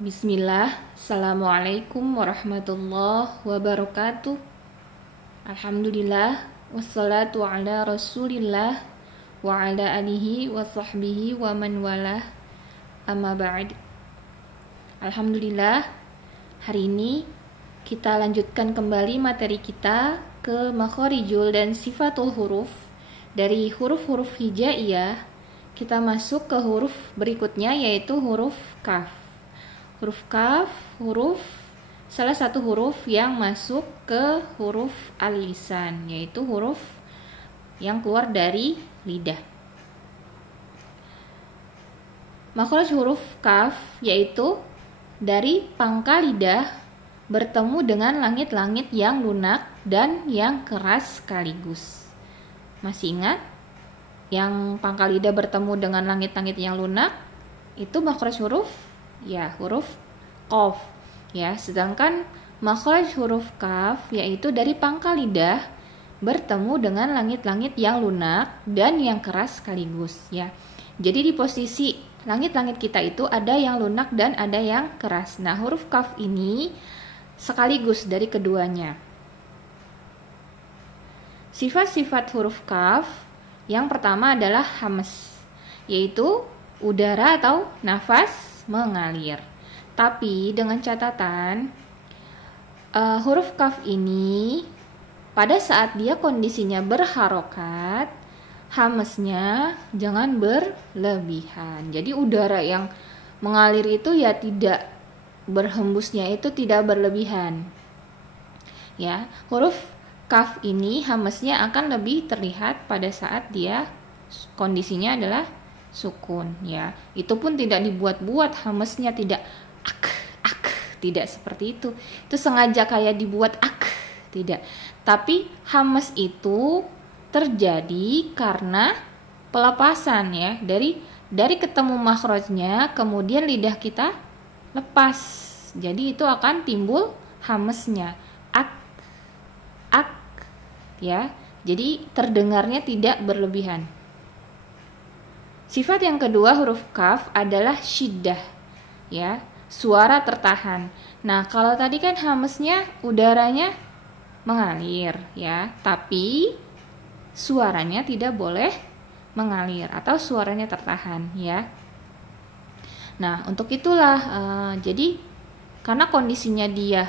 Bismillah, Assalamualaikum warahmatullahi wabarakatuh. Alhamdulillah, wassalatu ala rasulillah wa ala alihi wa sahbihi wa man walah, amma ba'd. Alhamdulillah, hari ini kita lanjutkan kembali materi kita ke makhorijul dan sifatul huruf. Dari huruf-huruf hijaiyah, kita masuk ke huruf berikutnya, yaitu huruf kaf. Huruf kaf, salah satu huruf yang masuk ke huruf al-lisan, yaitu huruf yang keluar dari lidah. Makhraj huruf kaf yaitu dari pangkal lidah bertemu dengan langit-langit yang lunak dan yang keras sekaligus. Masih ingat? Yang pangkal lidah bertemu dengan langit-langit yang lunak itu makhraj huruf huruf qaf ya. Sedangkan makhraj huruf kaf yaitu dari pangkal lidah bertemu dengan langit-langit yang lunak dan yang keras sekaligus ya. Jadi di posisi langit-langit kita itu ada yang lunak dan ada yang keras. Nah, huruf kaf ini sekaligus dari keduanya. Sifat-sifat huruf kaf yang pertama adalah hams, yaitu udara atau nafas mengalir. Tapi dengan catatan huruf kaf ini pada saat dia kondisinya berharokat, hamesnya jangan berlebihan. Jadi udara yang mengalir itu ya tidak berhembusnya itu tidak berlebihan. Ya, huruf kaf ini hamesnya akan lebih terlihat pada saat dia kondisinya adalah sukun ya. Itu pun tidak dibuat-buat hamesnya, tidak tidak seperti itu. Itu sengaja kayak dibuat tidak. Tapi hames itu terjadi karena pelepasan ya. Dari ketemu makhrajnya kemudian lidah kita lepas. Jadi itu akan timbul hamesnya. Ya. Jadi terdengarnya tidak berlebihan. Sifat yang kedua huruf kaf adalah syiddah ya, suara tertahan. Nah, kalau tadi kan hamesnya udaranya mengalir ya, tapi suaranya tidak boleh mengalir atau suaranya tertahan ya. Nah, untuk itulah jadi karena kondisinya dia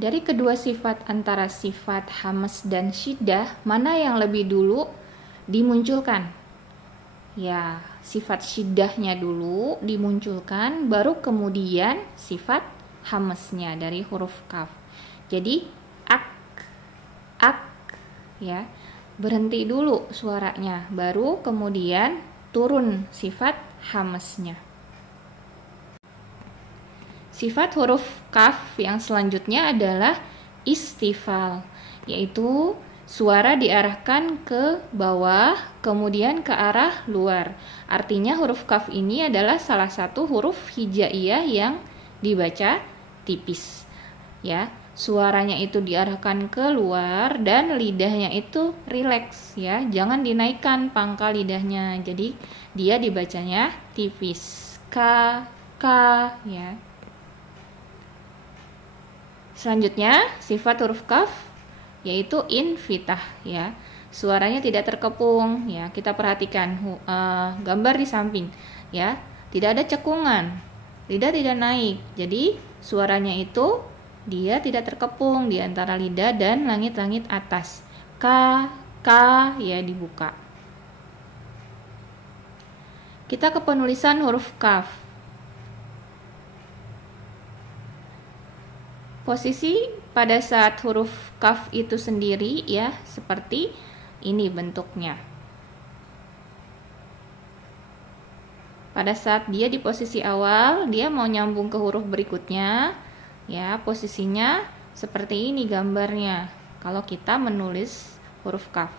dari kedua sifat antara sifat hames dan syiddah, mana yang lebih dulu dimunculkan? Ya, sifat syiddahnya dulu dimunculkan, baru kemudian sifat hamesnya dari huruf kaf. Jadi ak ya, berhenti dulu suaranya, baru kemudian turun sifat hamesnya. Sifat huruf kaf yang selanjutnya adalah istifal, yaitu suara diarahkan ke bawah, kemudian ke arah luar. Artinya huruf kaf ini adalah salah satu huruf hijaiyah yang dibaca tipis. Ya, suaranya itu diarahkan ke luar dan lidahnya itu rileks ya. Jangan dinaikkan pangkal lidahnya. Jadi dia dibacanya tipis. K ya. Selanjutnya sifat huruf kaf yaitu infitah ya, suaranya tidak terkepung ya. Kita perhatikan gambar di samping ya, tidak ada cekungan, lidah tidak naik, jadi suaranya itu dia tidak terkepung di antara lidah dan langit-langit atas. K ya dibuka. Kita ke penulisan huruf kaf. Posisi pada saat huruf kaf itu sendiri ya seperti ini bentuknya. Pada saat dia di posisi awal, dia mau nyambung ke huruf berikutnya ya, posisinya seperti ini gambarnya kalau kita menulis huruf kaf.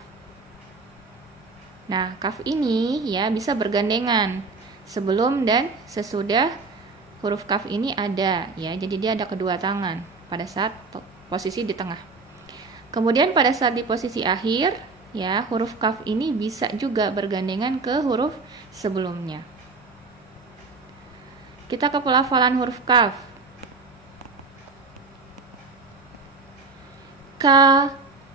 Nah, kaf ini ya bisa bergandengan sebelum dan sesudah huruf kaf ini ada ya. Jadi dia ada kedua tangan pada saat posisi di tengah. Kemudian pada saat di posisi akhir ya, huruf kaf ini bisa juga bergandengan ke huruf sebelumnya. Kita ke pelafalan huruf kaf. Ka,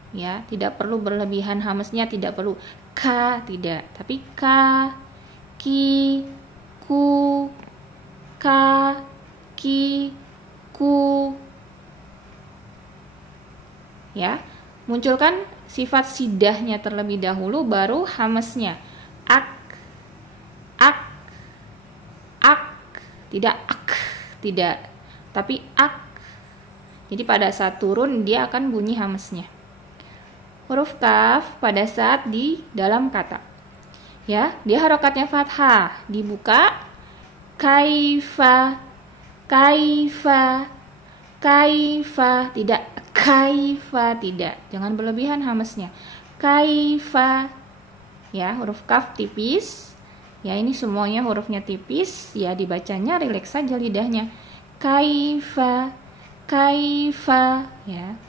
ya, tidak perlu berlebihan hamesnya, tidak perlu ka, tidak, tapi ka, ki, ku, ka, ki, ku. Ya, munculkan sifat sidahnya terlebih dahulu, baru hamesnya. Ak, ak, ak, tidak ak, tidak, tapi ak. Jadi pada saat turun dia akan bunyi hamesnya. Huruf kaf pada saat di dalam kata, ya, dia harokatnya fathah, dibuka kaifa, kaifa, kaifa, tidak kaifa, tidak, jangan berlebihan hamesnya. Kaifa, ya, huruf kaf tipis, ya, ini semuanya hurufnya tipis, ya, dibacanya rileks saja lidahnya. Kaifa, kaifa, ya.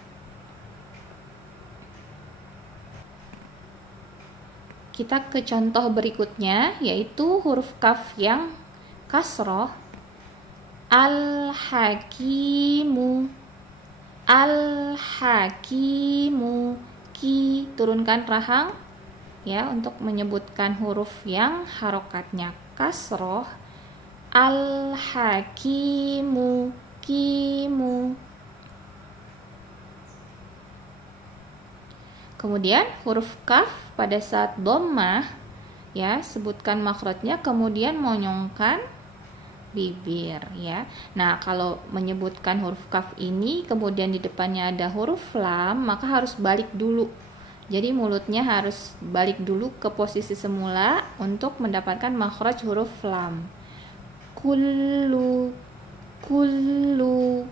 Kita ke contoh berikutnya, yaitu huruf kaf yang kasroh. Al-hakimu, al-hakimu, ki, turunkan rahang, ya, untuk menyebutkan huruf yang harokatnya kasroh. Al-hakimu, kimu. Kemudian huruf kaf pada saat dhammah, ya, sebutkan makhrajnya, kemudian monyongkan bibir, ya. Nah, kalau menyebutkan huruf kaf ini kemudian di depannya ada huruf lam, maka harus balik dulu. Jadi mulutnya harus balik dulu ke posisi semula untuk mendapatkan makhraj huruf lam. Kullu, kullu,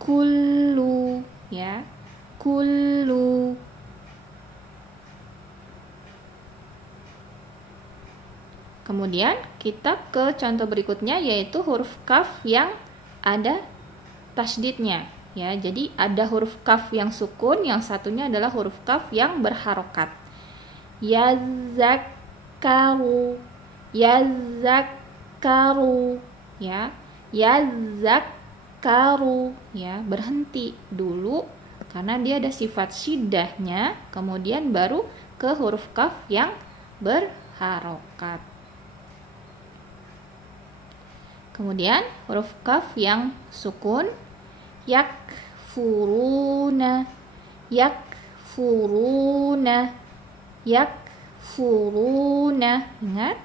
kullu, ya, kullu. Kemudian kita ke contoh berikutnya, yaitu huruf kaf yang ada tasydidnya, ya. Jadi ada huruf kaf yang sukun, yang satunya adalah huruf kaf yang berharokat. Yazakkaru, yazakkaru, ya, yazakkaru, ya, berhenti dulu karena dia ada sifat syidahnya, kemudian baru ke huruf kaf yang berharokat. Kemudian huruf kaf yang sukun, yakfuruna, yakfuruna, yakfuruna. Ingat,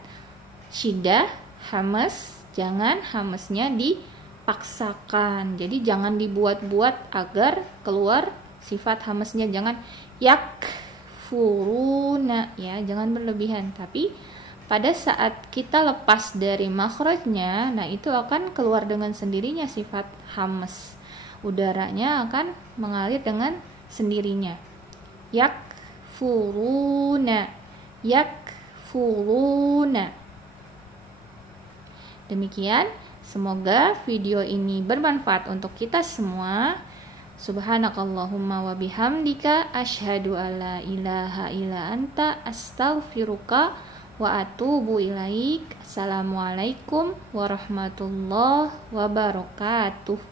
syiddah, hames, jangan hamesnya dipaksakan. Jadi jangan dibuat-buat agar keluar sifat hamesnya. Jangan yakfuruna, ya, jangan berlebihan. Tapi pada saat kita lepas dari makhrajnya, nah itu akan keluar dengan sendirinya sifat hames. Udaranya akan mengalir dengan sendirinya. Yakfuruna, yakfuruna. Demikian, semoga video ini bermanfaat untuk kita semua. Subhanakallahumma wa bihamdika asyhadu alla ilaha illa anta astaghfiruka wa atubu ilaik. Assalamualaikum warahmatullahi wabarakatuh.